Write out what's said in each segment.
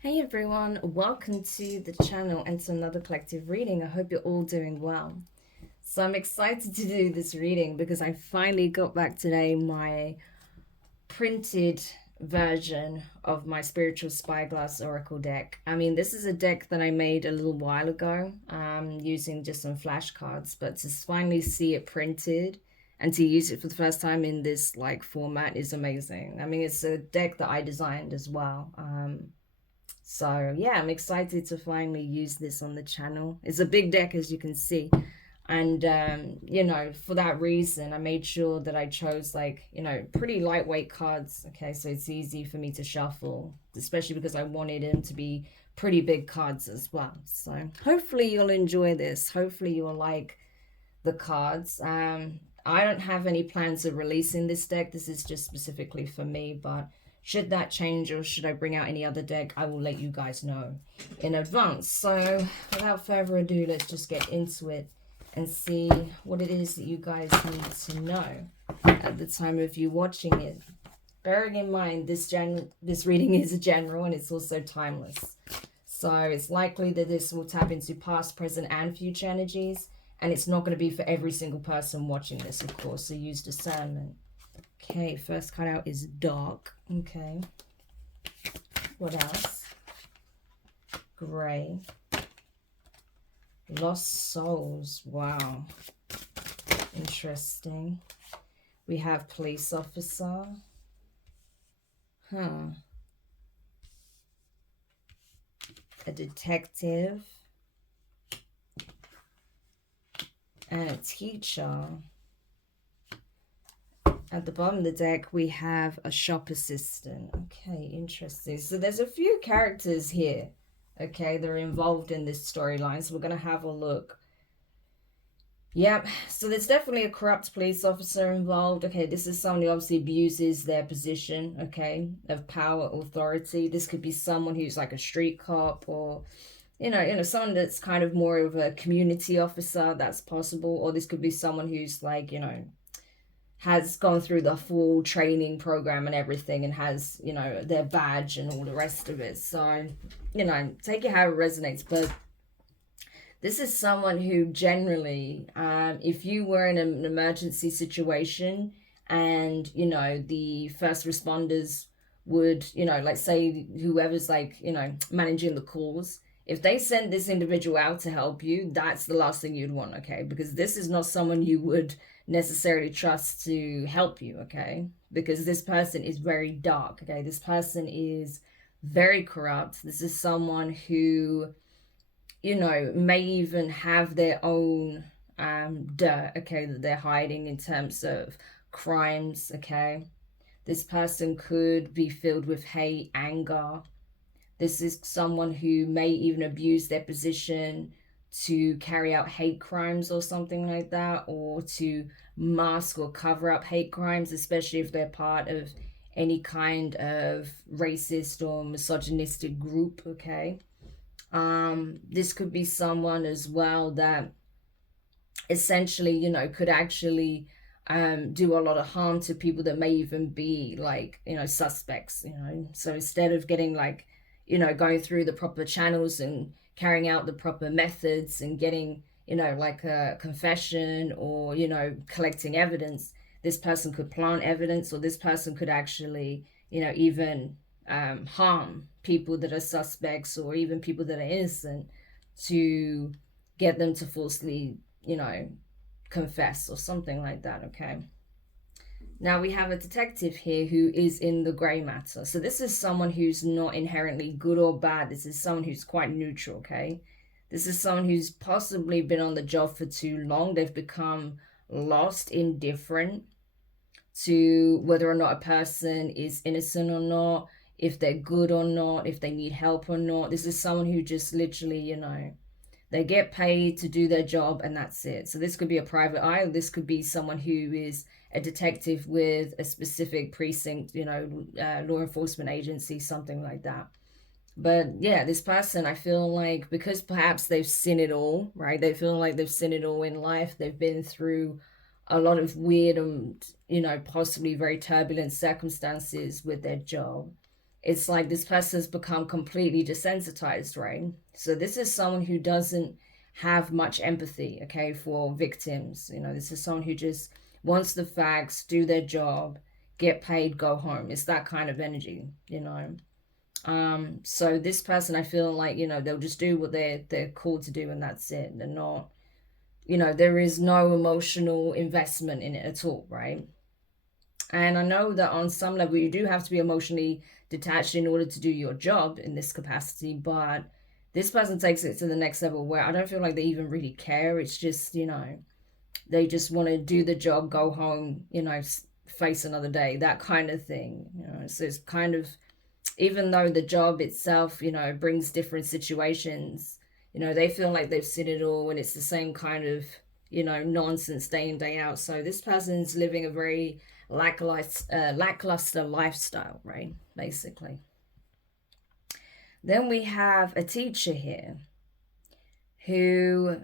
Hey everyone, welcome to the channel and to another collective reading. I hope you're all doing well. So I'm excited to do this reading because I finally got back today my printed version of my spiritual Spyglass Oracle deck. I mean, this is a deck that I made a little while ago using just some flashcards, but to finally see it printed and to use it for the first time in this like format is amazing. I mean, it's a deck that I designed as well. So yeah, I'm excited to finally use this on the channel. It's a big deck, as you can see. And, for that reason, I made sure that I chose pretty lightweight cards. Okay, so it's easy for me to shuffle, especially because I wanted them to be pretty big cards as well. So hopefully you'll enjoy this. Hopefully you'll like the cards. I don't have any plans of releasing this deck. This is just specifically for me, but should that change or should I bring out any other deck, I will let you guys know in advance. So without further ado, let's just get into it and see what it is that you guys need to know at the time of you watching it. Bearing in mind this reading is a general and it's also timeless. So it's likely that this will tap into past, present, and future energies. And it's not going to be for every single person watching this, of course. So use discernment. Okay, first card out is dark. Okay. What else? Gray. Lost souls. Wow. Interesting. We have police officer. Huh. A detective. And a teacher. At the bottom of the deck, we have a shop assistant. Okay, interesting. So there's a few characters here, okay, that are involved in this storyline. So we're going to have a look. Yep, so there's definitely a corrupt police officer involved. Okay, this is someone who obviously abuses their position, okay, of power, authority. This could be someone who's like a street cop or someone that's kind of more of a community officer. That's possible. Or this could be someone who's like, has gone through the full training program and everything and has, their badge and all the rest of it. So, take it how it resonates. But this is someone who generally, if you were in an emergency situation and, the first responders would, like say whoever's like, managing the calls, if they send this individual out to help you, that's the last thing you'd want, okay? Because this is not someone you would necessarily trust to help you, okay? Because this person is very dark, okay? This person is very corrupt. This is someone who, may even have their own dirt, okay, that they're hiding in terms of crimes, okay? This person could be filled with hate, anger. This is someone who may even abuse their position to carry out hate crimes or something like that, or to mask or cover up hate crimes, especially if they're part of any kind of racist or misogynistic group, okay? This could be someone as well that essentially, could actually do a lot of harm to people that may even be like, suspects, So instead of getting like, going through the proper channels and carrying out the proper methods and getting, like a confession or, collecting evidence, this person could plant evidence, or this person could actually, even harm people that are suspects or even people that are innocent to get them to falsely, confess or something like that, okay? Now we have a detective here who is in the gray matter. So this is someone who's not inherently good or bad. This is someone who's quite neutral, okay? This is someone who's possibly been on the job for too long. They've become lost, indifferent to whether or not a person is innocent or not, if they're good or not, if they need help or not. This is someone who just literally, they get paid to do their job and that's it. So this could be a private eye, or this could be someone who is a detective with a specific precinct, law enforcement agency, something like that. But yeah, this person, I feel like, because perhaps they've seen it all, right? They feel like they've seen it all in life. They've been through a lot of weird and, possibly very turbulent circumstances with their job. it's like this person's become completely desensitized, right? So this is someone who doesn't have much empathy, okay, for victims. You know, this is someone who just wants the facts, do their job, get paid, go home. It's that kind of energy, you know. So this person, I feel like, you know, they'll just do what they're called to do, and that's it. They're not, you know, there is no emotional investment in it at all, right? And I know that on some level you do have to be emotionally detached in order to do your job in this capacity, but this person takes it to the next level where I don't feel like they even really care. It's just, you know, they just want to do the job, go home, you know, face another day, that kind of thing. You know, so it's kind of, even though the job itself, you know, brings different situations, you know, they feel like they've seen it all and it's the same kind of, you know, nonsense day in, day out. So this person's living a very lackluster lifestyle, right? Basically. Then we have a teacher here who,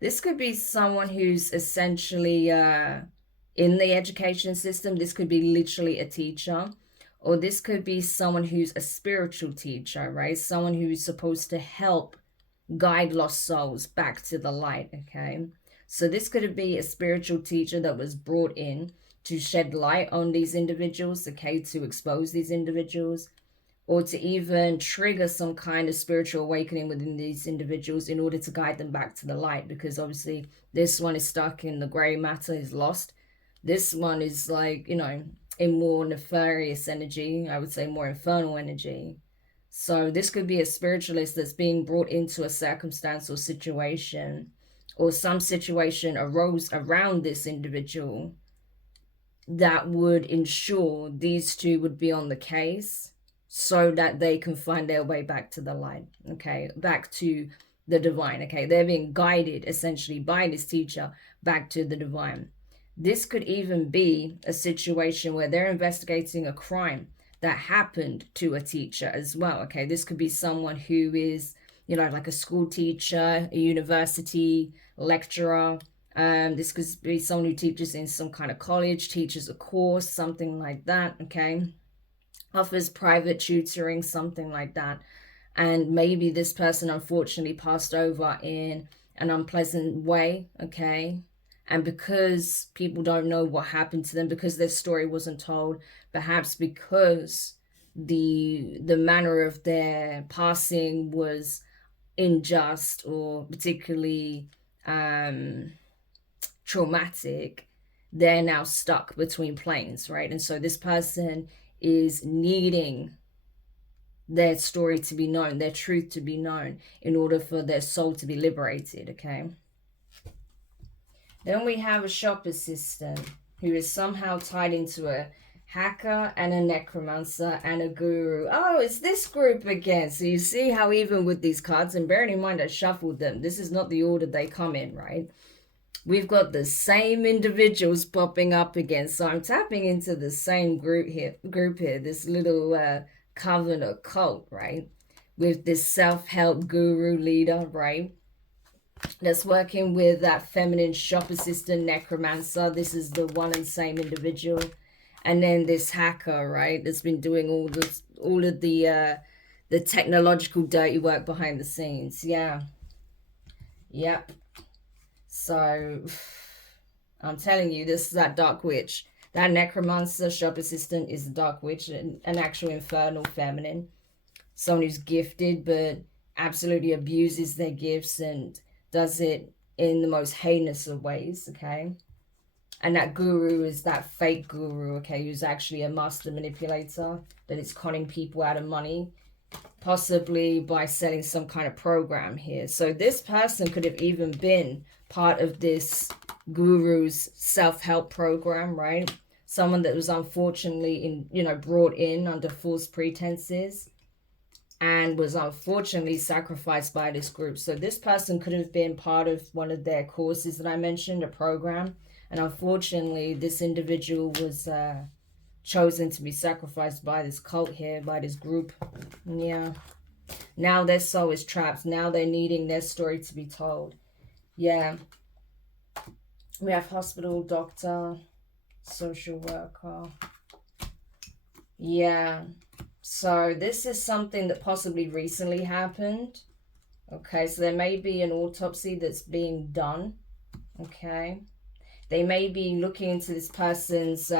this could be someone who's essentially in the education system. This could be literally a teacher, or this could be someone who's a spiritual teacher, right? Someone who's supposed to help guide lost souls back to the light, okay? So this could be a spiritual teacher that was brought in to shed light on these individuals, okay, to expose these individuals, or to even trigger some kind of spiritual awakening within these individuals in order to guide them back to the light. Because obviously this one is stuck in the gray matter, is lost. This one is like, you know, in more nefarious energy, I would say more infernal energy. So this could be a spiritualist that's being brought into a circumstance or situation, or some situation arose around this individual that would ensure these two would be on the case so that they can find their way back to the light, okay, back to the divine, okay? They're being guided essentially by this teacher back to the divine. This could even be a situation where they're investigating a crime that happened to a teacher as well, okay? This could be someone who is, you know, like a school teacher, a university lecturer. This could be someone who teaches in some kind of college, teaches a course, something like that, okay? Offers private tutoring, something like that. And maybe this person unfortunately passed over in an unpleasant way, okay? And because people don't know what happened to them, because their story wasn't told, perhaps because the manner of their passing was unjust or particularly traumatic, they're now stuck between planes, right? And so this person is needing their story to be known, their truth to be known, in order for their soul to be liberated, okay? Then we have a shop assistant who is somehow tied into a hacker and a necromancer and a guru. Oh, it's this group again. So you see how even with these cards, and bearing in mind I shuffled them, this is not the order they come in, right? We've got the same individuals popping up again. So I'm tapping into the same group here, this little coven or cult, right? With this self-help guru leader, right? That's working with that feminine shop assistant necromancer. This is the one and same individual. And then this hacker, right? That's been doing all of the technological dirty work behind the scenes. Yeah. Yep. So I'm telling you, this is that dark witch. That necromancer shop assistant is a dark witch, an actual infernal feminine. Someone who's gifted but absolutely abuses their gifts and does it in the most heinous of ways, okay? And that guru is that fake guru, okay, who's actually a master manipulator, that is conning people out of money, possibly by selling some kind of program here. So this person could have even been part of this guru's self-help program, right? Someone that was unfortunately brought in under false pretenses and was unfortunately sacrificed by this group. So this person could have been part of one of their courses that I mentioned, a program, and unfortunately this individual was chosen to be sacrificed by this cult here, by this group. Yeah. Now their soul is trapped. Now they're needing their story to be told. Yeah. We have hospital, doctor, social worker. Yeah. So this is something that possibly recently happened. Okay, so there may be an autopsy that's being done. Okay. They may be looking into this person's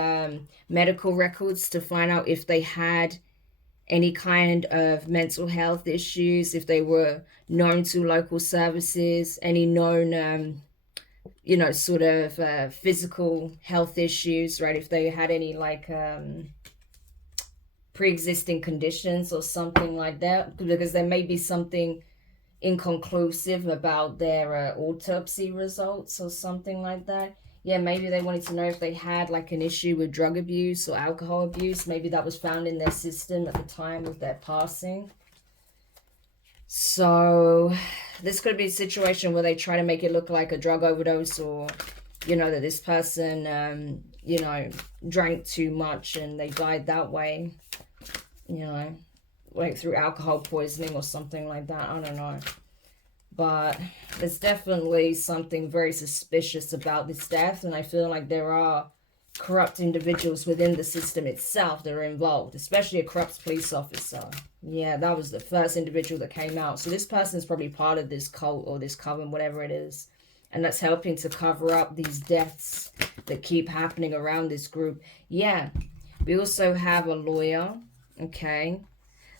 medical records to find out if they had any kind of mental health issues, if they were known to local services, any known, sort of physical health issues, right? If they had any like pre-existing conditions or something like that, because there may be something inconclusive about their autopsy results or something like that. Yeah, maybe they wanted to know if they had like an issue with drug abuse or alcohol abuse. Maybe that was found in their system at the time of their passing. So this could be a situation where they try to make it look like a drug overdose, or that this person drank too much and they died that way, like through alcohol poisoning or something like that. I don't know. But there's definitely something very suspicious about this death, and I feel like there are corrupt individuals within the system itself that are involved, especially a corrupt police officer. Yeah, that was the first individual that came out. So this person is probably part of this cult or this coven, whatever it is, and that's helping to cover up these deaths that keep happening around this group. Yeah, we also have a lawyer, okay,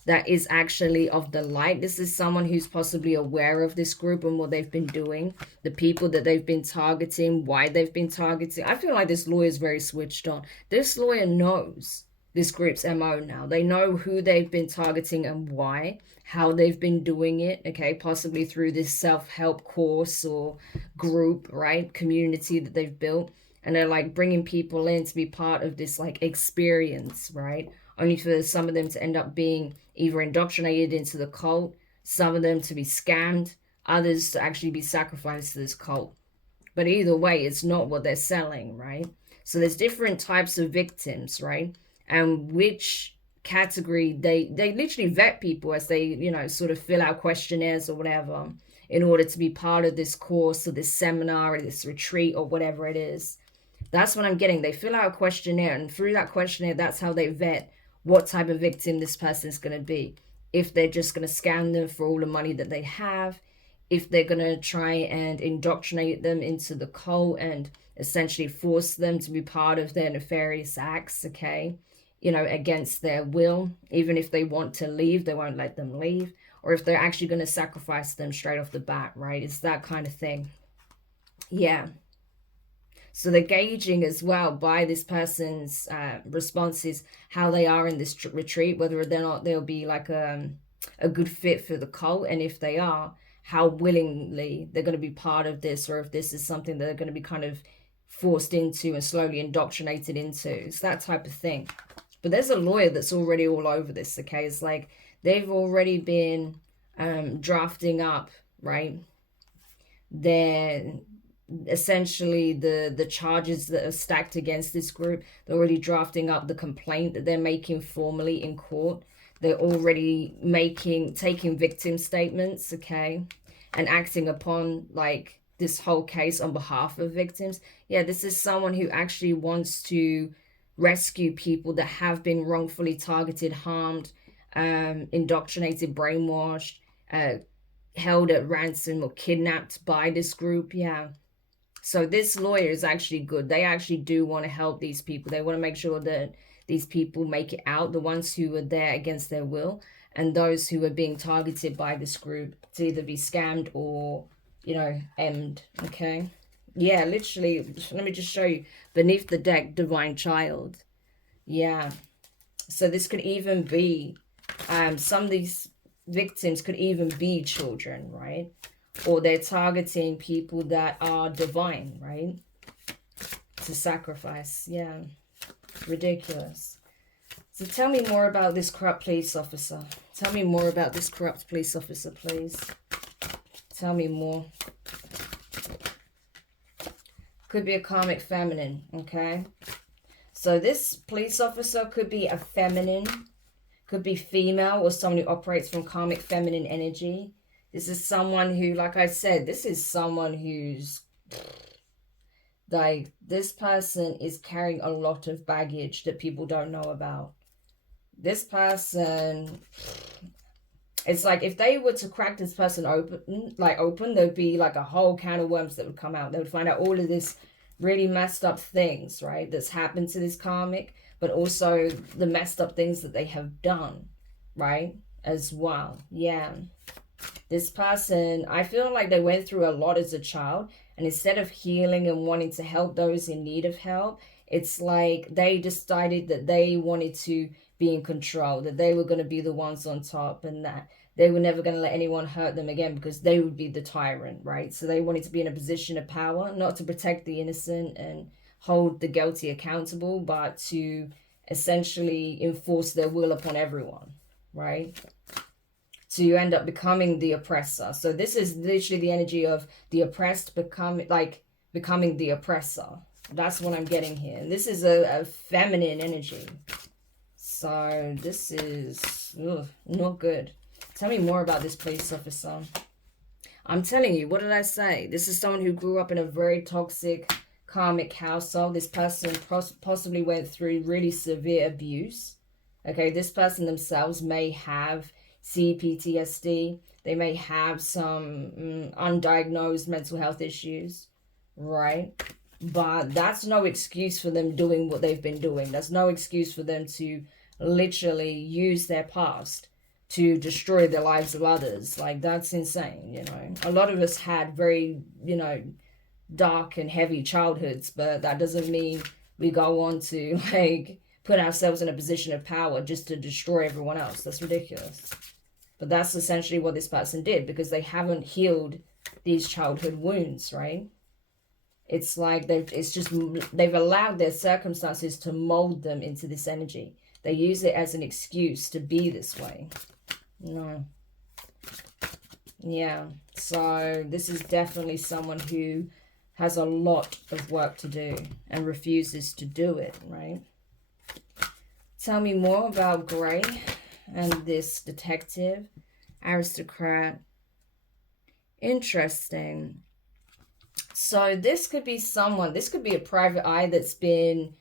that is actually of the light. This is someone who's possibly aware of this group and what they've been doing, the people that they've been targeting, why they've been targeting. I feel like this lawyer is very switched on. This lawyer knows this group's MO now. They know who they've been targeting and why, how they've been doing it, okay, possibly through this self-help course or group, right, community that they've built. And they're like bringing people in to be part of this like experience, right? Only for some of them to end up being either indoctrinated into the cult, some of them to be scammed, others to actually be sacrificed to this cult. But either way, it's not what they're selling, right? So there's different types of victims, right? And which category they literally vet people as they, sort of fill out questionnaires or whatever in order to be part of this course or this seminar or this retreat or whatever it is. That's what I'm getting. They fill out a questionnaire, and through that questionnaire, that's how they vet what type of victim this person's going to be. If they're just going to scam them for all the money that they have, if they're going to try and indoctrinate them into the cult and essentially force them to be part of their nefarious acts, okay, against their will. Even if they want to leave, they won't let them leave. Or if they're actually going to sacrifice them straight off the bat, right? It's that kind of thing. Yeah. So they're gauging as well by this person's responses how they are in this retreat, whether or not they'll be like a good fit for the cult, and if they are, how willingly they're going to be part of this, or if this is something that they're going to be kind of forced into and slowly indoctrinated into. It's that type of thing. But there's a lawyer that's already all over this, okay? It's like they've already been drafting up, right? Their essentially the charges that are stacked against this group. They're already drafting up the complaint that they're making formally in court. They're already taking victim statements, okay, and acting upon like this whole case on behalf of victims. Yeah, this is someone who actually wants to rescue people that have been wrongfully targeted, harmed, indoctrinated, brainwashed, held at ransom or kidnapped by this group. Yeah. So this lawyer is actually good. They actually do want to help these people. They want to make sure that these people make it out, the ones who are there against their will, and those who are being targeted by this group to either be scammed or, emmed, okay? Yeah, literally, let me just show you. Beneath the deck, divine child. Yeah. So this could even be, some of these victims could even be children, right? Or they're targeting people that are divine, right? To sacrifice. Yeah. Ridiculous. So tell me more about this corrupt police officer. Tell me more about this corrupt police officer, please. Tell me more. Could be a karmic feminine, okay? So this police officer could be a feminine, could be female, or someone who operates from karmic feminine energy. This is someone who, like I said, this is someone who's like, this person is carrying a lot of baggage that people don't know about. this person, it's like if they were to crack this person open, there'd be like a whole can of worms that would come out. They would find out all of this really messed up things, right, that's happened to this karmic, but also the messed up things that they have done, right, as well. Yeah. This person, I feel like they went through a lot as a child, and instead of healing and wanting to help those in need of help, it's like they decided that they wanted to be in control, that they were going to be the ones on top, and that they were never going to let anyone hurt them again because they would be the tyrant, right? So they wanted to be in a position of power, not to protect the innocent and hold the guilty accountable, but to essentially enforce their will upon everyone, right? So you end up becoming the oppressor. So this is literally the energy of the oppressed becoming the oppressor. That's what I'm getting here. And this is a feminine energy. So this is not good. Tell me more about this police officer. I'm telling you, what did I say? This is someone who grew up in a very toxic karmic household. This person possibly went through really severe abuse. Okay, this person themselves may have CPTSD. They may have some undiagnosed mental health issues, right? But that's no excuse for them doing what they've been doing. That's no excuse for them to literally use their past to destroy the lives of others. Like, that's insane, you know. A lot of us had very, you know, dark and heavy childhoods, but that doesn't mean we go on to, like, put ourselves in a position of power just to destroy everyone else. That's ridiculous. But that's essentially what this person did, because they haven't healed these childhood wounds, right? It's like they've allowed their circumstances to mold them into this energy. They use it as an excuse to be this way. No. Yeah. So this is definitely someone who has a lot of work to do and refuses to do it, right? Tell me more about Gray and this detective, aristocrat. Interesting. So this could be someone, this could be a private eye that's been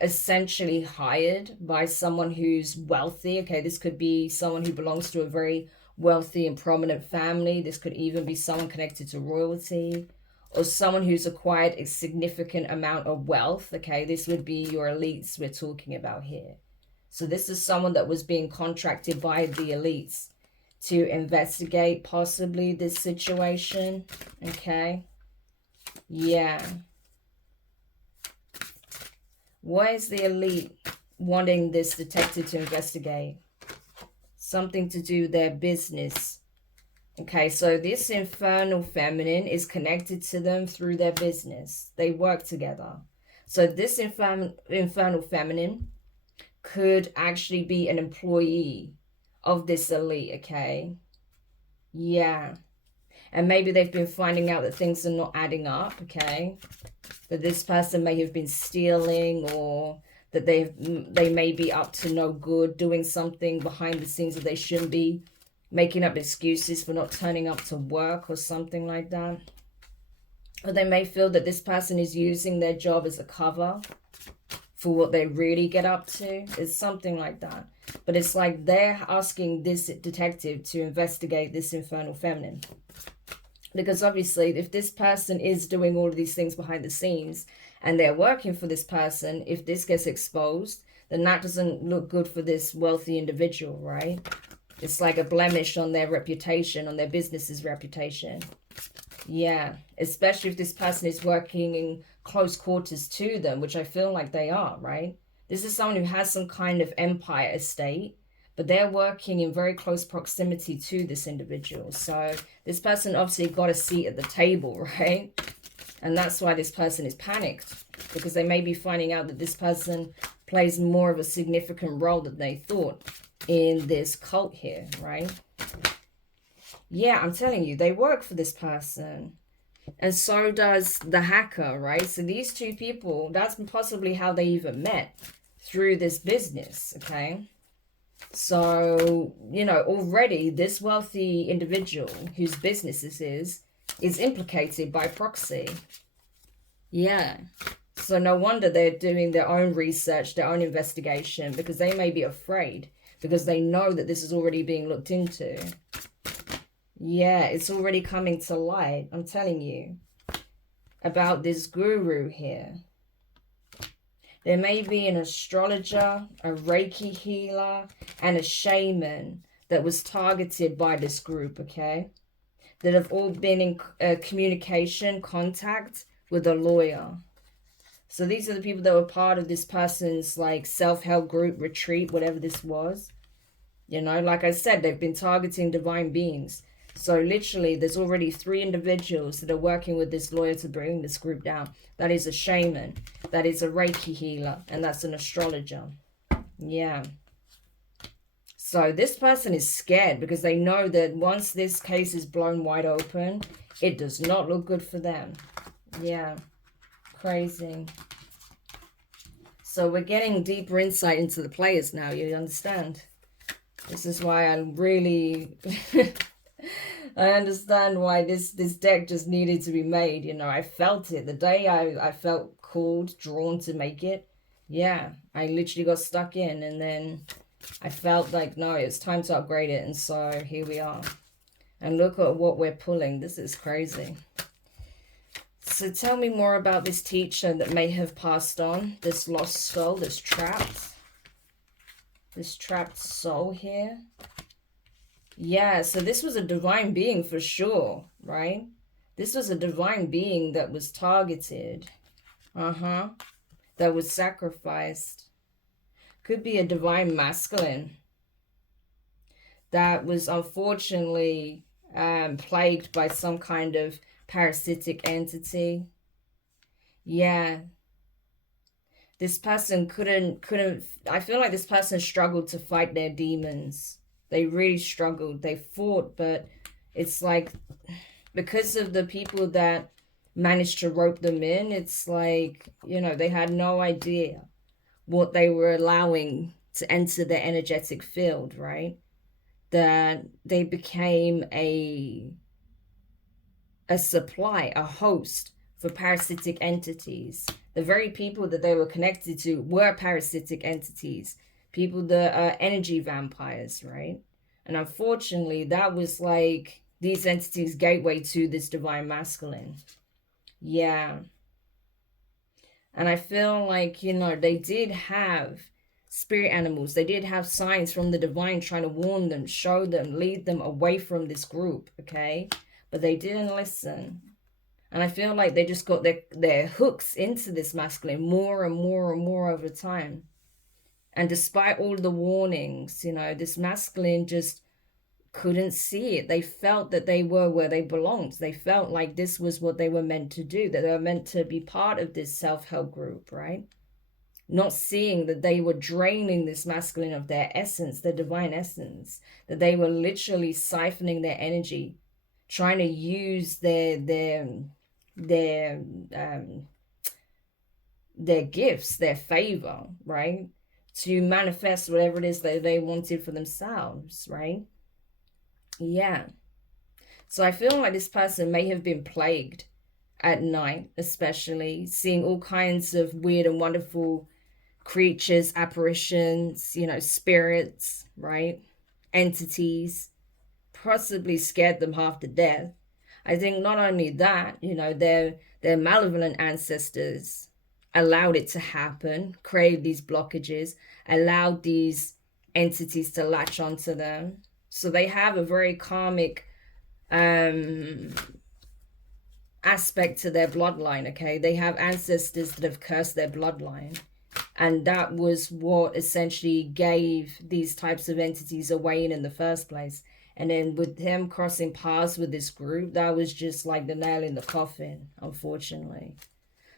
essentially hired by someone who's wealthy. Okay, this could be someone who belongs to a very wealthy and prominent family. This could even be someone connected to royalty, or someone who's acquired a significant amount of wealth. Okay, this would be your elites we're talking about here. So this is someone that was being contracted by the elites to investigate possibly this situation. Okay. Yeah. Why is the elite wanting this detective to investigate? Something to do with their business. Okay, so this infernal feminine is connected to them through their business. They work together. So this infernal feminine could actually be an employee of this elite, okay? Yeah. And maybe they've been finding out that things are not adding up, okay? That this person may have been stealing, or that they may be up to no good, doing something behind the scenes that they shouldn't be, making up excuses for not turning up to work or something like that. Or they may feel that this person is using their job as a cover for what they really get up to. It's something like that. But it's like they're asking this detective to investigate this infernal feminine. Because obviously, if this person is doing all of these things behind the scenes and they're working for this person, if this gets exposed, then that doesn't look good for this wealthy individual, right? It's like a blemish on their reputation, on their business's reputation. Yeah, especially if this person is working in close quarters to them, which I feel like they are, right? This is someone who has some kind of empire estate, but they're working in very close proximity to this individual. So this person obviously got a seat at the table, right? And that's why this person is panicked, because they may be finding out that this person plays more of a significant role than they thought in this cult here, right? Yeah, I'm telling you, they work for this person. And so does the hacker, right? So these two people, that's possibly how they even met, through this business, okay? So, you know, already this wealthy individual whose business this is implicated by proxy. Yeah. So no wonder they're doing their own research, their own investigation, because they may be afraid, because they know that this is already being looked into. Yeah, it's already coming to light, I'm telling you, about this guru here. There may be an astrologer, a Reiki healer, and a shaman that was targeted by this group, okay? That have all been in communication, contact with a lawyer. So these are the people that were part of this person's like self-help group, retreat, whatever this was. You know, like I said, they've been targeting divine beings. So literally, there's already 3 individuals that are working with this lawyer to bring this group down. That is a shaman, that is a Reiki healer, and that's an astrologer. Yeah. So this person is scared because they know that once this case is blown wide open, it does not look good for them. Yeah. Crazy. So we're getting deeper insight into the players now, you understand? This is why I'm really... I understand why this deck just needed to be made. You know, I felt it. The day I felt called, drawn to make it. Yeah, I literally got stuck in. And then I felt like, no, it's time to upgrade it. And so here we are. And look at what we're pulling. This is crazy. So tell me more about this teacher that may have passed on. This lost soul, this trapped soul here. Yeah, so this was a divine being for sure, right? This was a divine being that was targeted. That was sacrificed. Could be a divine masculine that was unfortunately plagued by some kind of parasitic entity. Yeah. This person couldn't, I feel like this person struggled to fight their demons. They really struggled. They fought, but it's like because of the people that managed to rope them in, it's like, you know, they had no idea what they were allowing to enter their energetic field, right? That they became a supply, a host for parasitic entities. The very people that they were connected to were parasitic entities. People that are energy vampires, right? And unfortunately, that was like these entities' gateway to this divine masculine. Yeah. And I feel like, you know, they did have spirit animals. They did have signs from the divine trying to warn them, show them, lead them away from this group, okay? But they didn't listen. And I feel like they just got their hooks into this masculine more and more and more over time. And despite all the warnings, you know, this masculine just couldn't see it. They felt that they were where they belonged. They felt like this was what they were meant to do, that they were meant to be part of this self-help group, right? Not seeing that they were draining this masculine of their essence, their divine essence, that they were literally siphoning their energy, trying to use their gifts, their favor, right? To manifest whatever it is that they wanted for themselves, right? Yeah. So I feel like this person may have been plagued at night, especially seeing all kinds of weird and wonderful creatures, apparitions, you know, spirits, right? Entities, possibly scared them half to death. I think not only that, you know, their malevolent ancestors allowed it to happen, created these blockages, allowed these entities to latch onto them. So they have a very karmic aspect to their bloodline, okay? They have ancestors that have cursed their bloodline. And that was what essentially gave these types of entities away in the first place. And then with them crossing paths with this group, that was just like the nail in the coffin, unfortunately.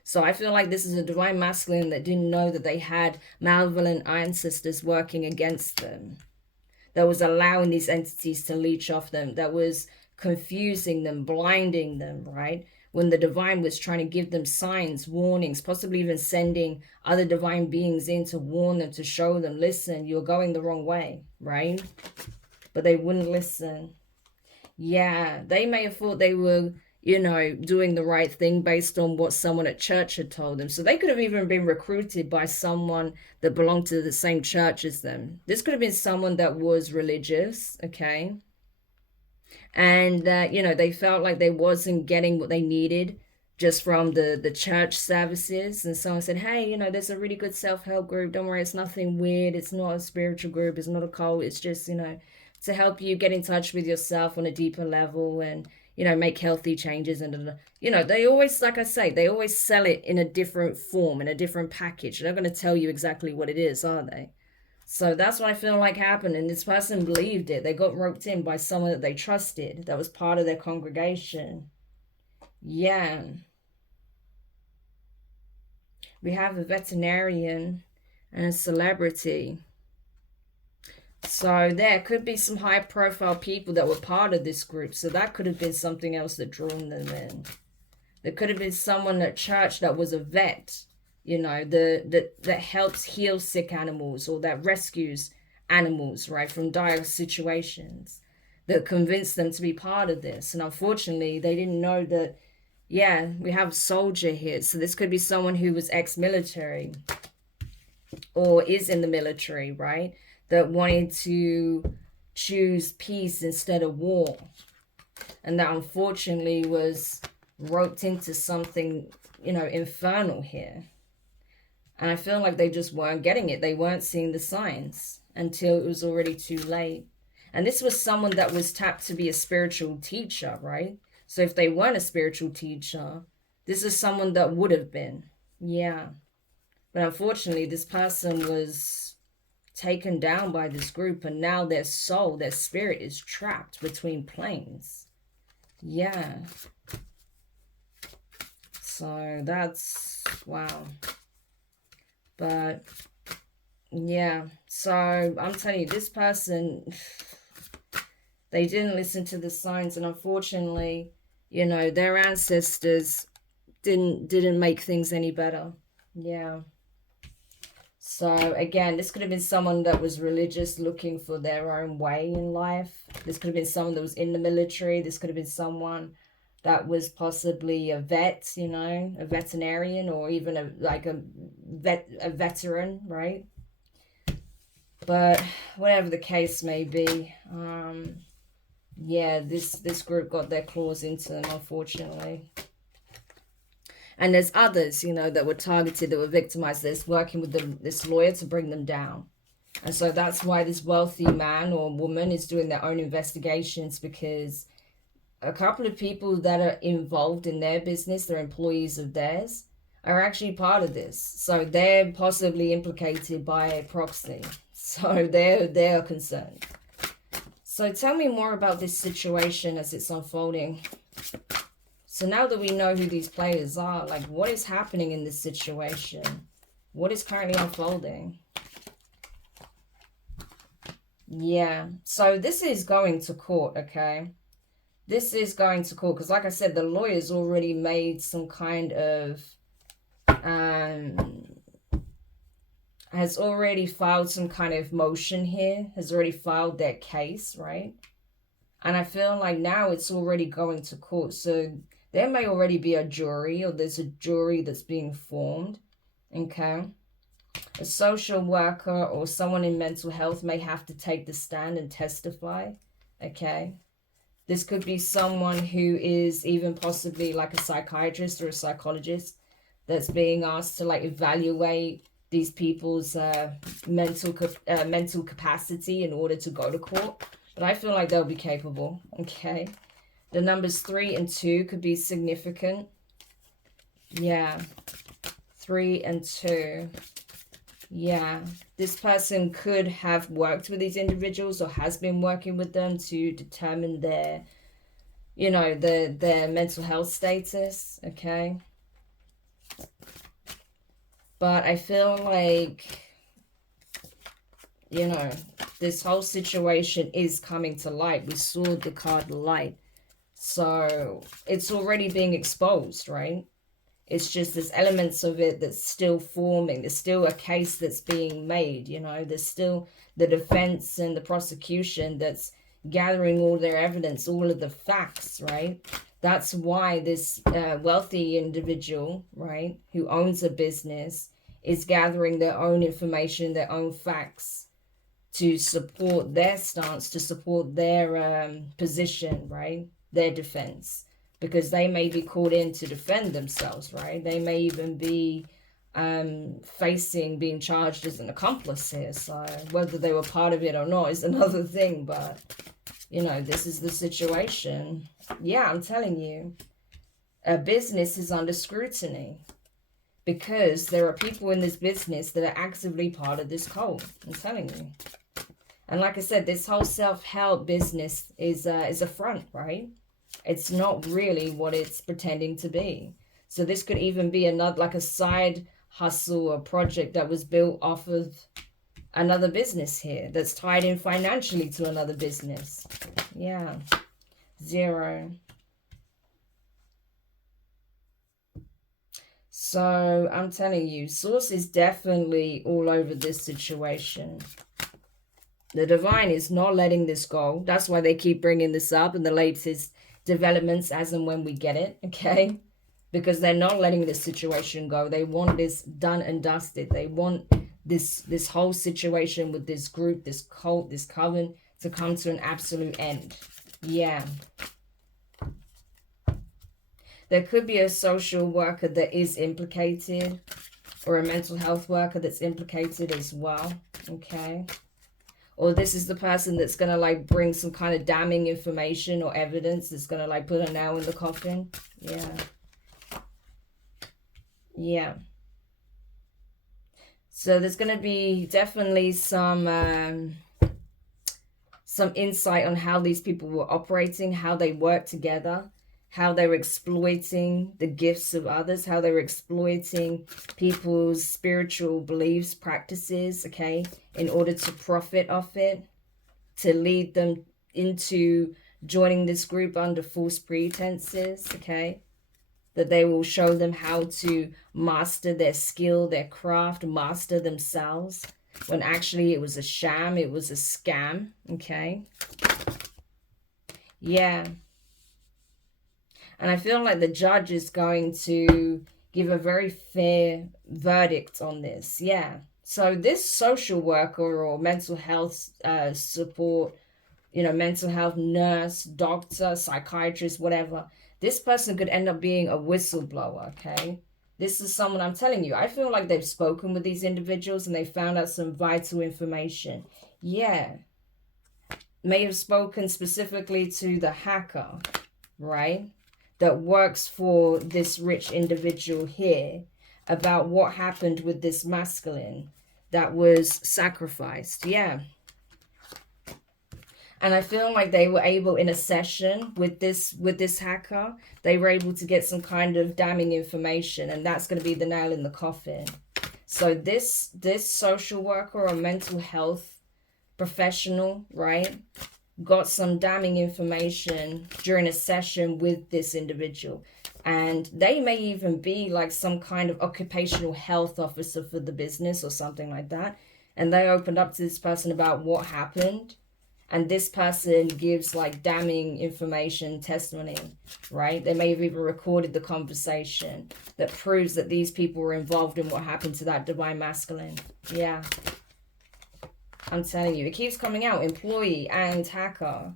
So I feel like this is a divine masculine that didn't know that they had malevolent ancestors working against them, that was allowing these entities to leech off them, that was confusing them, blinding them, right? When the divine was trying to give them signs, warnings, possibly even sending other divine beings in to warn them, to show them, listen, you're going the wrong way, right? But they wouldn't listen. Yeah, they may have thought they were you know, doing the right thing based on what someone at church had told them. So they could have even been recruited by someone that belonged to the same church as them. This could have been someone that was religious, okay? And that, you know, they felt like they wasn't getting what they needed just from the church services. And someone said, hey, you know, there's a really good self-help group. Don't worry, it's nothing weird. It's not a spiritual group. It's not a cult. It's just, you know, to help you get in touch with yourself on a deeper level and, you know, make healthy changes. And, you know, they always, like I say, they always sell it in a different form, in a different package. They're not going to tell you exactly what it is, are they? So that's what I feel like happened. And this person believed it. They got roped in by someone that they trusted, that was part of their congregation. Yeah. We have a veterinarian and a celebrity. So there could be some high profile people that were part of this group. So that could have been something else that drew them in. There could have been someone at church that was a vet, you know, that helps heal sick animals or that rescues animals, right, from dire situations, that convinced them to be part of this. And unfortunately, they didn't know that, yeah, we have a soldier here. So this could be someone who was ex-military or is in the military, right, that wanted to choose peace instead of war. And that unfortunately was roped into something, you know, infernal here. And I feel like they just weren't getting it. They weren't seeing the signs until it was already too late. And this was someone that was tapped to be a spiritual teacher, right? So if they weren't a spiritual teacher, this is someone that would have been. Yeah. But unfortunately, this person was taken down by this group, and now their soul, their spirit is trapped between planes. Yeah. So that's, wow. But yeah, so I'm telling you, this person, they didn't listen to the signs, and unfortunately, you know, their ancestors didn't make things any better. Yeah. So again, this could have been someone that was religious, looking for their own way in life. This could have been someone that was in the military. This could have been someone that was possibly a vet, you know, a veterinarian, or even a veteran, right? But whatever the case may be, yeah, this group got their claws into them, unfortunately. And there's others, you know, that were targeted, that were victimized, that's working with this lawyer to bring them down. And so that's why this wealthy man or woman is doing their own investigations, because a couple of people that are involved in their business, they're employees of theirs, are actually part of this. So they're possibly implicated by a proxy. So they're concerned. So tell me more about this situation as it's unfolding. So now that we know who these players are, like, what is happening in this situation? What is currently unfolding? Yeah. So this is going to court, okay? This is going to court because, like I said, the lawyer's already made some kind of has already filed some kind of motion here, has already filed their case, right? And I feel like now it's already going to court. So there may already be a jury, or there's a jury that's being formed, okay? A social worker or someone in mental health may have to take the stand and testify, okay? This could be someone who is even possibly like a psychiatrist or a psychologist that's being asked to like evaluate these people's mental capacity in order to go to court. But I feel like they'll be capable, okay? The numbers 3 and 2 could be significant. Yeah. 3 and 2. Yeah. This person could have worked with these individuals or has been working with them to determine their, you know, their mental health status, okay? But I feel like, you know, this whole situation is coming to light. We saw the card light. So it's already being exposed, right? It's just there's elements of it that's still forming. There's still a case that's being made, you know. There's still the defense and the prosecution that's gathering all their evidence, all of the facts, right? That's why this wealthy individual, right, who owns a business is gathering their own information, their own facts to support their stance, to support their position, right, their defense, because they may be called in to defend themselves, right? They may even be facing being charged as an accomplice here. So whether they were part of it or not is another thing, but you know, this is the situation. Yeah, I'm telling you, a business is under scrutiny because there are people in this business that are actively part of this cult. I'm telling you. And like I said, this whole self-help business is a front, right? It's not really what it's pretending to be. So this could even be another, like a side hustle or project that was built off of another business here that's tied in financially to another business. Yeah. 0. So I'm telling you, Source is definitely all over this situation. The divine is not letting this go. That's why they keep bringing this up in the latest developments as and when we get it, okay? Because they're not letting this situation go. They want this done and dusted. They want this whole situation with this group, this cult, this coven to come to an absolute end. Yeah. There could be a social worker that is implicated, or a mental health worker that's implicated as well, okay? Or this is the person that's going to like bring some kind of damning information or evidence that's going to like put a nail in the coffin. Yeah. Yeah. So there's going to be definitely some insight on how these people were operating, how they work together, how they were exploiting the gifts of others, how they were exploiting people's spiritual beliefs, practices, okay, in order to profit off it, to lead them into joining this group under false pretenses, okay, that they will show them how to master their skill, their craft, master themselves, when actually it was a sham, it was a scam, okay? Yeah. And I feel like the judge is going to give a very fair verdict on this. Yeah. So this social worker or mental health support, you know, mental health nurse, doctor, psychiatrist, whatever, this person could end up being a whistleblower, okay? This is someone, I'm telling you, I feel like they've spoken with these individuals and they found out some vital information. Yeah. May have spoken specifically to the hacker, right? That works for this rich individual here about what happened with this masculine that was sacrificed. Yeah. And I feel like they were able, in a session with this hacker, they were able to get some kind of damning information, and that's going to be the nail in the coffin. So this social worker or mental health professional, right, got some damning information during a session with this individual, and they may even be like some kind of occupational health officer for the business or something like that, and they opened up to this person about what happened, and this person gives like damning information, testimony, right? They may have even recorded the conversation that proves that these people were involved in what happened to that divine masculine. Yeah. I'm telling you, it keeps coming out. Employee and hacker.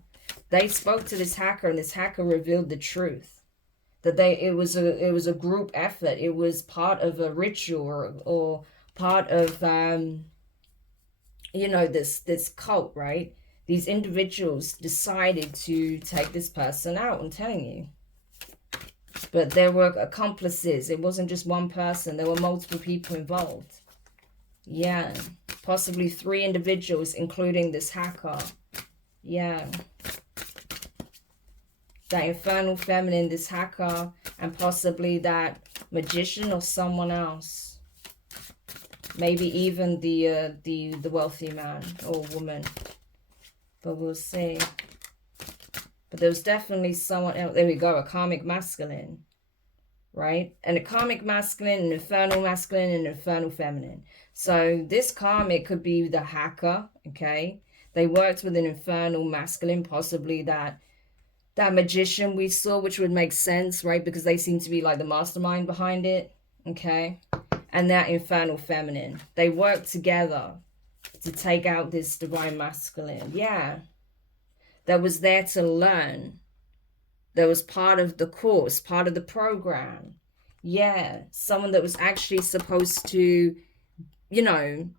They spoke to this hacker, and this hacker revealed the truth. That it was a group effort. It was part of a ritual or part of you know, this cult, right? These individuals decided to take this person out, I'm telling you. But there were accomplices. It wasn't just one person. There were multiple people involved. Yeah. Possibly 3 individuals, including this hacker. Yeah. That infernal feminine, this hacker, and possibly that magician or someone else. Maybe even the wealthy man or woman. But we'll see. But there was definitely someone else. There we go, a karmic masculine. Right? And a karmic masculine, an infernal masculine, and an infernal feminine. So this karmic could be the hacker, okay? They worked with an infernal masculine, possibly that That magician we saw, which would make sense, right? Because they seem to be like the mastermind behind it, okay? And that infernal feminine. They work together to take out this divine masculine. Yeah. That was there to learn. That was part of the course, part of the program. Yeah. Someone that was actually supposed to, you know,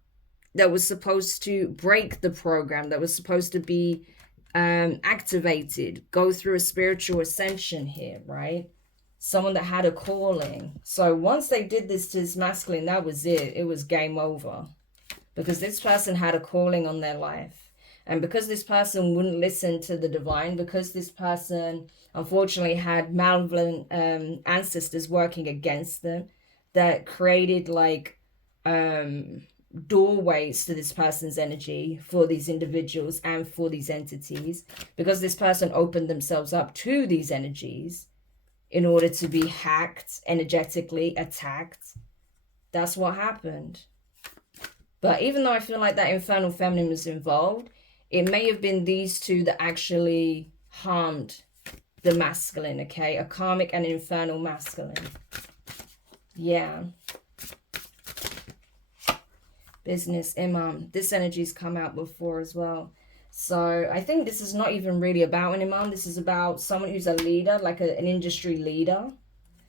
that was supposed to break the program, that was supposed to be activated, go through a spiritual ascension here, right? Someone that had a calling. So once they did this to this masculine, that was it. It was game over. Because this person had a calling on their life. And because this person wouldn't listen to the divine, because this person unfortunately had malevolent ancestors working against them, that created like doorways to this person's energy for these individuals and for these entities, because this person opened themselves up to these energies in order to be hacked, energetically attacked. That's what happened. But even though I feel like that infernal feminine was involved, it may have been these two that actually harmed the masculine, okay? A karmic and infernal masculine. Yeah. Business, imam. This energy's come out before as well. So I think this is not even really about an imam. This is about someone who's a leader, like an industry leader.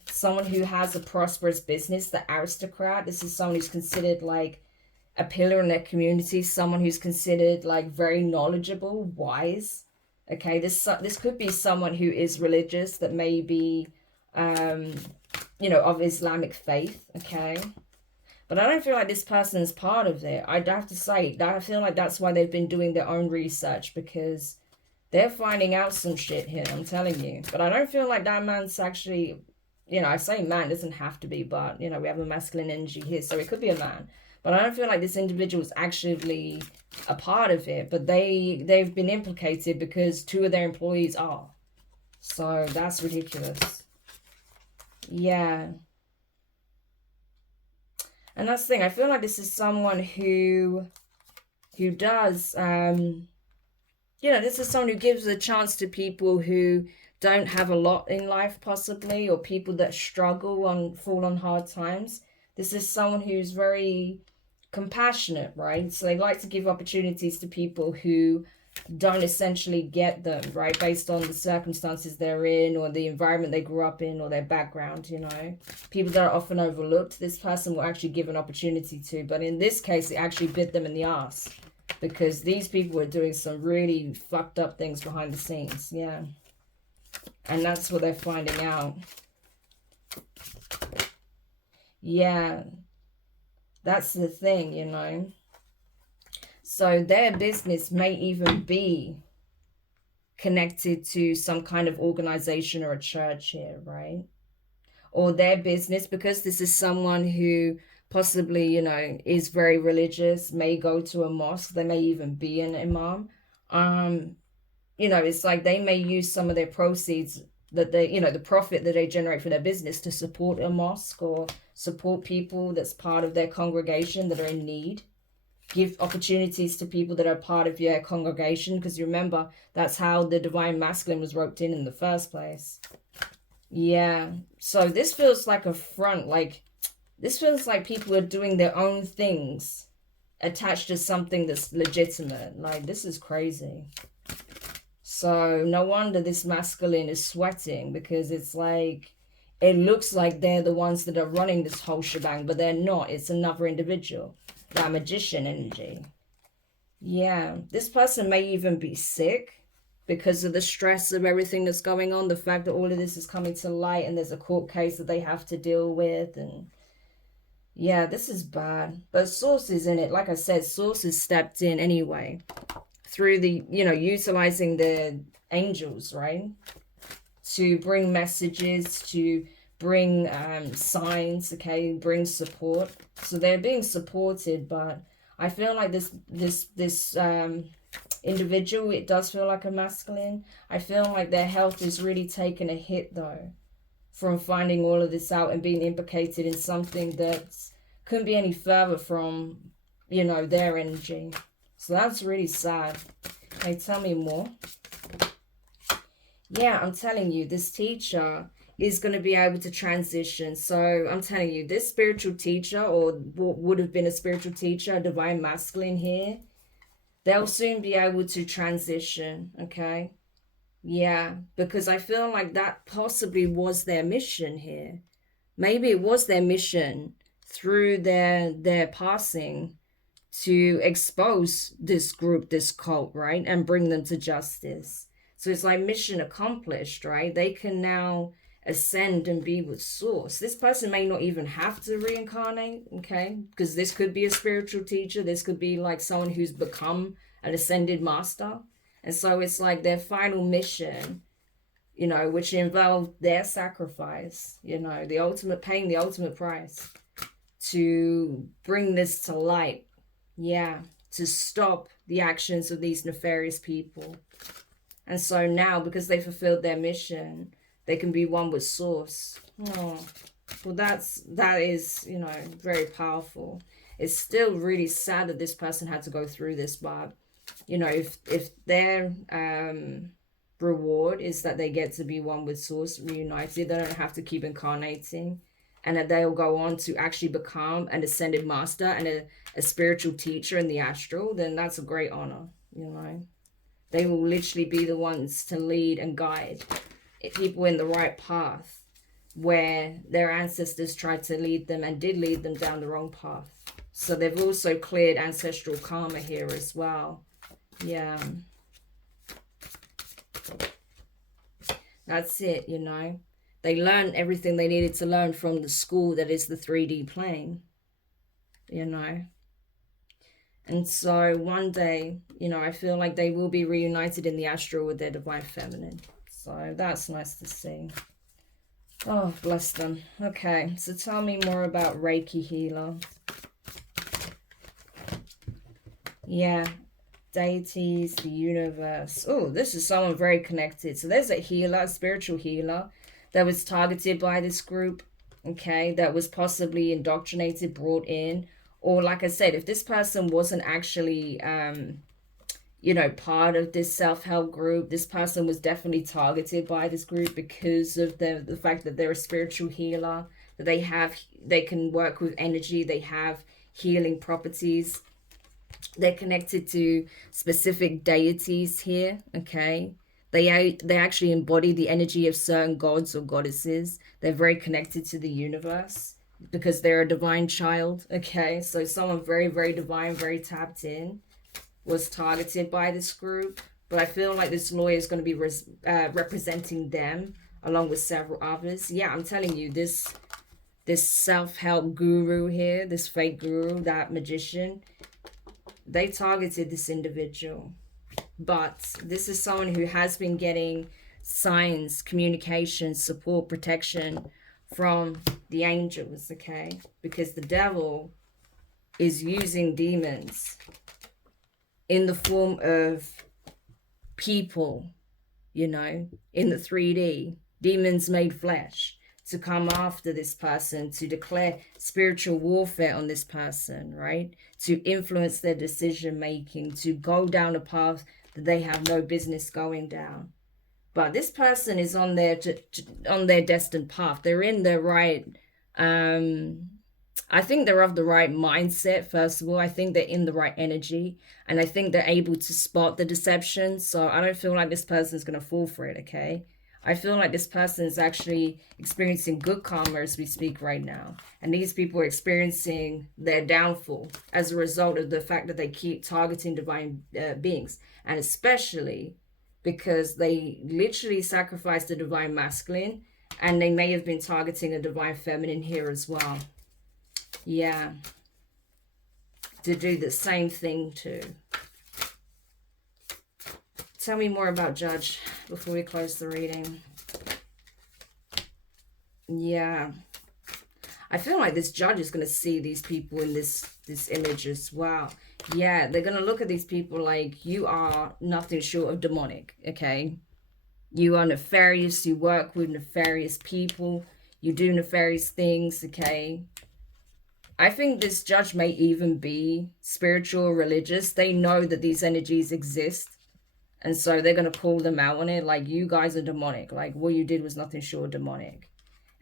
Someone who has a prosperous business, the aristocrat. This is someone who's considered like a pillar in their community. Someone who's considered like very knowledgeable, wise. Okay, this could be someone who is religious, that may be, you know, of Islamic faith, okay? But I don't feel like this person's part of it. I'd have to say that I feel like that's why they've been doing their own research, because they're finding out some shit here, I'm telling you. But I don't feel like that man's actually, you know, I say man, doesn't have to be, but, you know, we have a masculine energy here, so it could be a man. But I don't feel like this individual is actually a part of it, but they've been implicated because two of their employees are. So that's ridiculous. Yeah. And that's the thing, I feel like this is someone who does, you know, this is someone who gives a chance to people who don't have a lot in life possibly, or people that struggle fall on hard times. This is someone who's very compassionate, right? So they like to give opportunities to people who don't essentially get them, right, based on the circumstances they're in, or the environment they grew up in, or their background, you know. People that are often overlooked, this person will actually give an opportunity to. But in this case, it actually bit them in the ass, because these people were doing some really fucked up things behind the scenes. Yeah. And that's what they're finding out. Yeah. That's the thing, you know. So their business may even be connected to some kind of organization or a church here, right? Or their business, because this is someone who possibly, you know, is very religious, may go to a mosque, they may even be an imam. You know, it's like they may use some of their proceeds that they, you know, the profit that they generate for their business to support a mosque or support people that's part of their congregation that are in need. Give opportunities to people that are part of your congregation, because you remember that's how the divine masculine was roped in the first place. Yeah. So this feels like a front, like this feels like people are doing their own things attached to something that's legitimate. Like, this is crazy. So no wonder this masculine is sweating, because it's like, it looks like they're the ones that are running this whole shebang, but they're not. It's another individual. That magician energy. Yeah, this person may even be sick because of the stress of everything that's going on, the fact that all of this is coming to light and there's a court case that they have to deal with. And yeah, this is bad. But Source is in it. Like I said, Source has stepped in anyway through the, you know, utilizing the angels, right, to bring messages, to bring signs, okay, bring support. So they're being supported, but I feel like this individual, it does feel like a masculine. I feel like their health is really taking a hit though, from finding all of this out and being implicated in something that couldn't be any further from, you know, their energy. So that's really sad. Okay, tell me more. Yeah, I'm telling you, this teacher is going to be able to transition. So I'm telling you, this spiritual teacher, or what would have been a spiritual teacher, a divine masculine here, they'll soon be able to transition, okay? Yeah, because I feel like that possibly was their mission here. Maybe it was their mission through their passing to expose this group, this cult, right? And bring them to justice. So it's like mission accomplished, right? They can now ascend and be with source. This person may not even have to reincarnate, okay? Because this could be a spiritual teacher. This could be like someone who's become an ascended master. And so it's like their final mission, you know, which involved their sacrifice, you know, the ultimate, paying the ultimate price to bring this to light. Yeah, to stop the actions of these nefarious people. And so now, because they fulfilled their mission, they can be one with source. Oh, well, that is, you know, very powerful. It's still really sad that this person had to go through this, but you know, if their reward is that they get to be one with source, reunited, they don't have to keep incarnating, and that they'll go on to actually become an ascended master and a spiritual teacher in the astral, then that's a great honor, you know. They will literally be the ones to lead and guide people in the right path where their ancestors tried to lead them and did lead them down the wrong path. So they've also cleared ancestral karma here as well. Yeah. That's it, you know. They learned everything they needed to learn from the school that is the 3D plane, you know. And so one day, you know, I feel like they will be reunited in the astral with their divine feminine. So that's nice to see. Oh, bless them. Okay, so tell me more about Reiki healer. Yeah, deities, the universe. Oh, this is someone very connected. So there's a healer, a spiritual healer that was targeted by this group, okay, that was possibly indoctrinated, brought in. Or like I said, if this person wasn't actually you know, part of this self-help group, this person was definitely targeted by this group because of the fact that they're a spiritual healer, that they can work with energy, they have healing properties, they're connected to specific deities here, okay. They actually embody the energy of certain gods or goddesses. They're very connected to the universe because they're a divine child, okay. So someone very, very divine, very tapped in was targeted by this group. But I feel like this lawyer is going to be representing them along with several others. Yeah, I'm telling you, this self-help guru here, this fake guru, that magician, they targeted this individual. But this is someone who has been getting signs, communication, support, protection from the angels, okay? Because the devil is using demons in the form of people, you know, in the 3D, demons made flesh, to come after this person, to declare spiritual warfare on this person, right? To influence their decision making, to go down a path that they have no business going down. But this person is on their destined path. They're in the right I think they're of the right mindset, first of all. I think they're in the right energy. And I think they're able to spot the deception. So I don't feel like this person is going to fall for it, okay? I feel like this person is actually experiencing good karma as we speak right now. And these people are experiencing their downfall as a result of the fact that they keep targeting divine beings. And especially because they literally sacrificed the divine masculine. And they may have been targeting a divine feminine here as well. Yeah, to do the same thing too. Tell me more about Judge before we close the reading. Yeah, I feel like this Judge is going to see these people in this image as well. Yeah, they're going to look at these people like, you are nothing short of demonic, okay? You are nefarious, you work with nefarious people, you do nefarious things, okay? I think this Judge may even be spiritual or religious. They know that these energies exist. And so they're going to call them out on it, like, you guys are demonic. Like, what you did was nothing short of demonic.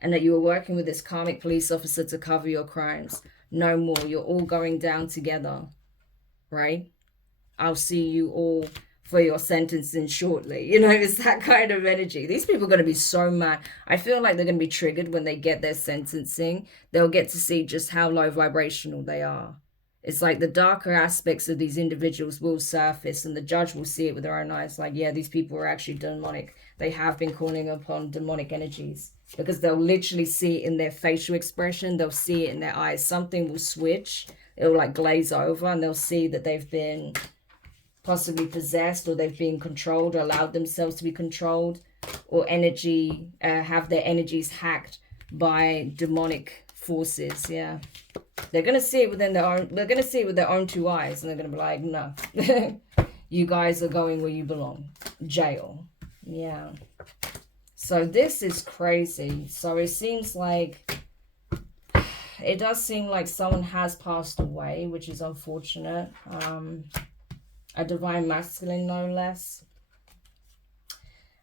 And that you were working with this karmic police officer to cover your crimes. No more. You're all going down together, right? I'll see you all for your sentencing shortly. You know, it's that kind of energy. These people are going to be so mad. I feel like they're going to be triggered when they get their sentencing. They'll get to see just how low vibrational they are. It's like the darker aspects of these individuals will surface, and the judge will see it with their own eyes. Like, yeah, these people are actually demonic. They have been calling upon demonic energies, because they'll literally see it in their facial expression. They'll see it in their eyes. Something will switch. It'll like glaze over, and they'll see that they've been possibly possessed, or they've been controlled, or allowed themselves to be controlled, or have their energies hacked by demonic forces. Yeah, they're gonna see it within their own. They're gonna see it with their own two eyes, and they're gonna be like, no, you guys are going where you belong, jail. Yeah. So this is crazy. So it seems like, it does seem like someone has passed away, which is unfortunate. A divine masculine, no less.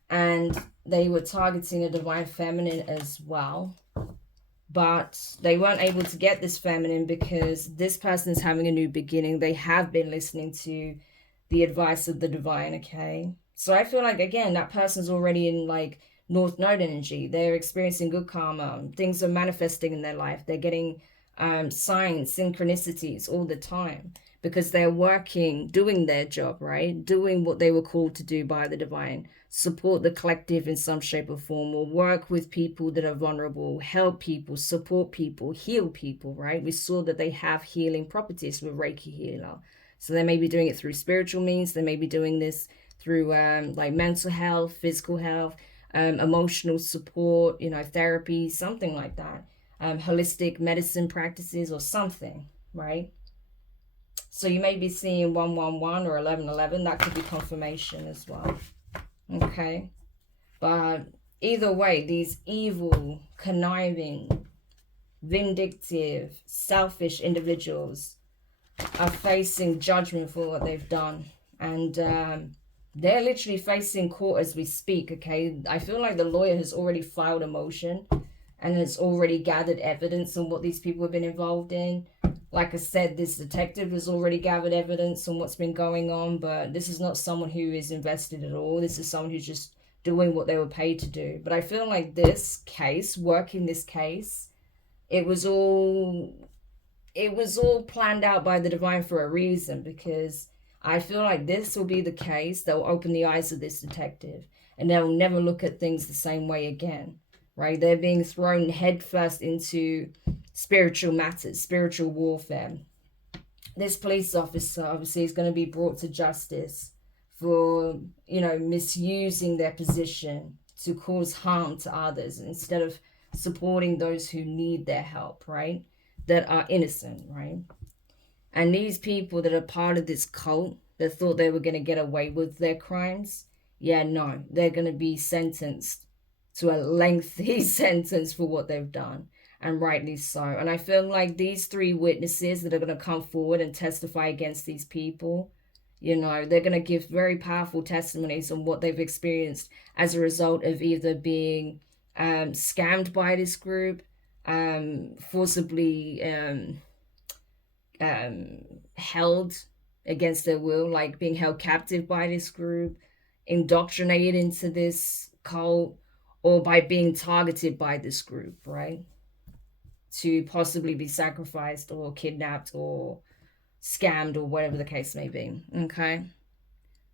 And they were targeting a divine feminine as well. But they weren't able to get this feminine because this person is having a new beginning. They have been listening to the advice of the divine, okay? So I feel like, again, that person's already in like North Node energy. They're experiencing good karma. Things are manifesting in their life. They're getting signs, synchronicities all the time, because they're working, doing their job, right? Doing what they were called to do by the divine. Support the collective in some shape or form, or work with people that are vulnerable, help people, support people, heal people, right? We saw that they have healing properties with Reiki healer. So they may be doing it through spiritual means. They may be doing this through like mental health, physical health, emotional support, you know, therapy, something like that. Holistic medicine practices or something, right? So you may be seeing 111 or 1111. That could be confirmation as well. Okay. But either way, these evil, conniving, vindictive, selfish individuals are facing judgment for what they've done. And they're literally facing court as we speak, okay? I feel like the lawyer has already filed a motion and has already gathered evidence on what these people have been involved in. Like I said, this detective has already gathered evidence on what's been going on, but this is not someone who is invested at all. This is someone who's just doing what they were paid to do. But I feel like this case, working this case, it was all planned out by the divine for a reason, because I feel like this will be the case that will open the eyes of this detective, and they'll never look at things the same way again, right? They're being thrown headfirst into spiritual matters, spiritual warfare. This police officer obviously is going to be brought to justice for, you know, misusing their position to cause harm to others instead of supporting those who need their help, right? That are innocent, right? And these people that are part of this cult that thought they were going to get away with their crimes, yeah, no, they're going to be sentenced to a lengthy sentence for what they've done, and rightly so. And I feel like these three witnesses that are going to come forward and testify against these people, you know, they're going to give very powerful testimonies on what they've experienced as a result of either being scammed by this group, forcibly held against their will, like being held captive by this group, indoctrinated into this cult, or by being targeted by this group, right? To possibly be sacrificed or kidnapped or scammed or whatever the case may be, okay?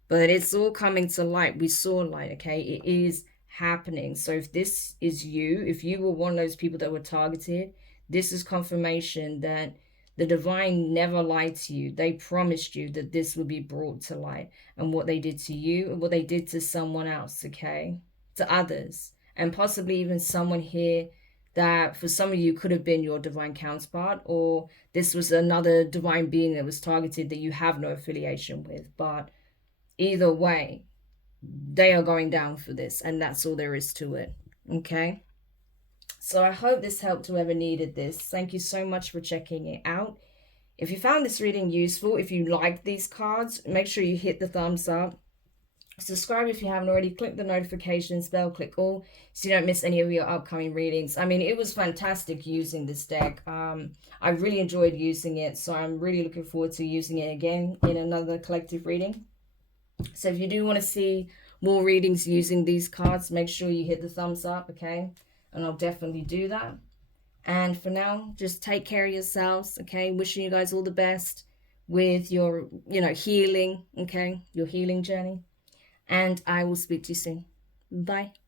But it's all coming to light. We saw light, okay? It is happening. So if this is you, if you were one of those people that were targeted, this is confirmation that the divine never lied to you. They promised you that this would be brought to light, and what they did to you and what they did to someone else, okay? To others, and possibly even someone here that for some of you could have been your divine counterpart, or this was another divine being that was targeted that you have no affiliation with. But either way, they are going down for this, and that's all there is to it, okay? So I hope this helped whoever needed this. Thank you so much for checking it out. If you found this reading useful, if you liked these cards, make sure you hit the thumbs up. Subscribe if you haven't already. Click the notifications bell, click all, so you don't miss any of your upcoming readings. I mean, it was fantastic using this deck. I really enjoyed using it, so I'm really looking forward to using it again in another collective reading. So if you do want to see more readings using these cards, make sure you hit the thumbs up, okay? And I'll definitely do that. And for now, just take care of yourselves, okay? Wishing you guys all the best with your, healing, okay? Your healing journey. And I will speak to you soon. Bye.